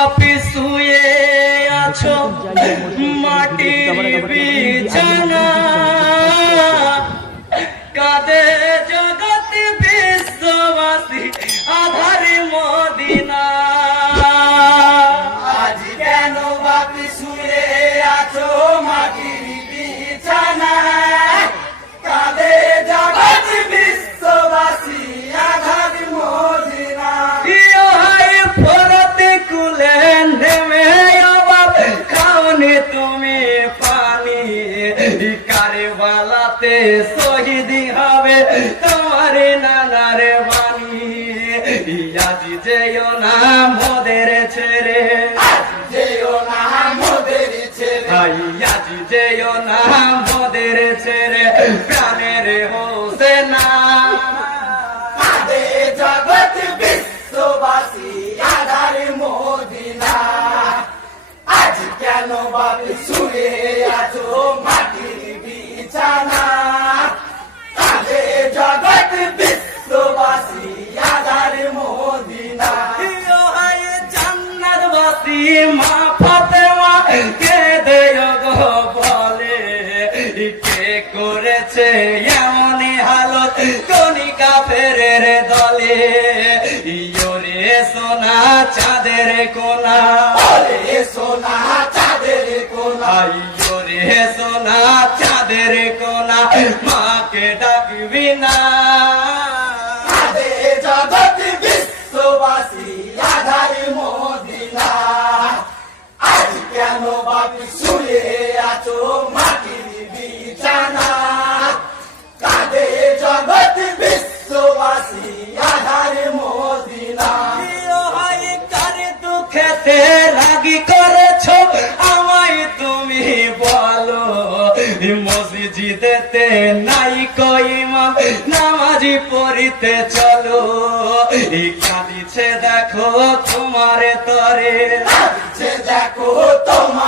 বাপি শুয়ে আছো মাটির বিছানা, কাঁদে জগৎ বিশ্ববাসী আধারে মদিনা। আজ কেন বাপি শুয়ে আছো মাটির বিছানা, কাঁদে জগৎ বিশ্ববাসী আধার মদিনা। ইয়ো হাই ফরতে কুলে নেমে অবাব খাওনি তুমি পানি, কারবালাতে শহীদ হবে তোমার নানার বাণী। আজ যেও না মোদের ছেড়ে, যেও না মোদের ছেড়ে, আজ যেও না মোদের ছেড়ে প্রাণের হোসেনা। কাঁদে জগৎ বিশ্ববাসী আধার মদিনা। আজ কেন বাপি শুয়ে আছো মাটির বিছানা, কাঁদে জগৎ বিশ্ববাসী আধার মদিনা। ইয়ো হাই জান্নাতবাসী মা ফাতেমা কেঁদে গো বলে, কে করেছে এমনই হালত কণিকা ফেরের দলে। ইয়োরে সোনা চাঁদের কোনা, ওরে সোনা চাঁদের কোনা, ইয়োরে সোনা চাঁদের কোনা, মাকে ডাকবি না। কাঁদে জগৎ বিশ্ববাসী আধার মদিনা। আজ কেন বাপি শুয়ে আছো মাটির বিছানা, কাঁদে জগৎ বিশ্ববাসী আধার মদিনা। ইয়ো হাই কার দুঃখেতে রাগি করেছো আমায় তুমি বলো, মসজিদেতে নাই কইমাম নামাজি পড়িতে চলো। কাঁদিছে দেখো তোমার তরে, দেখো তোমার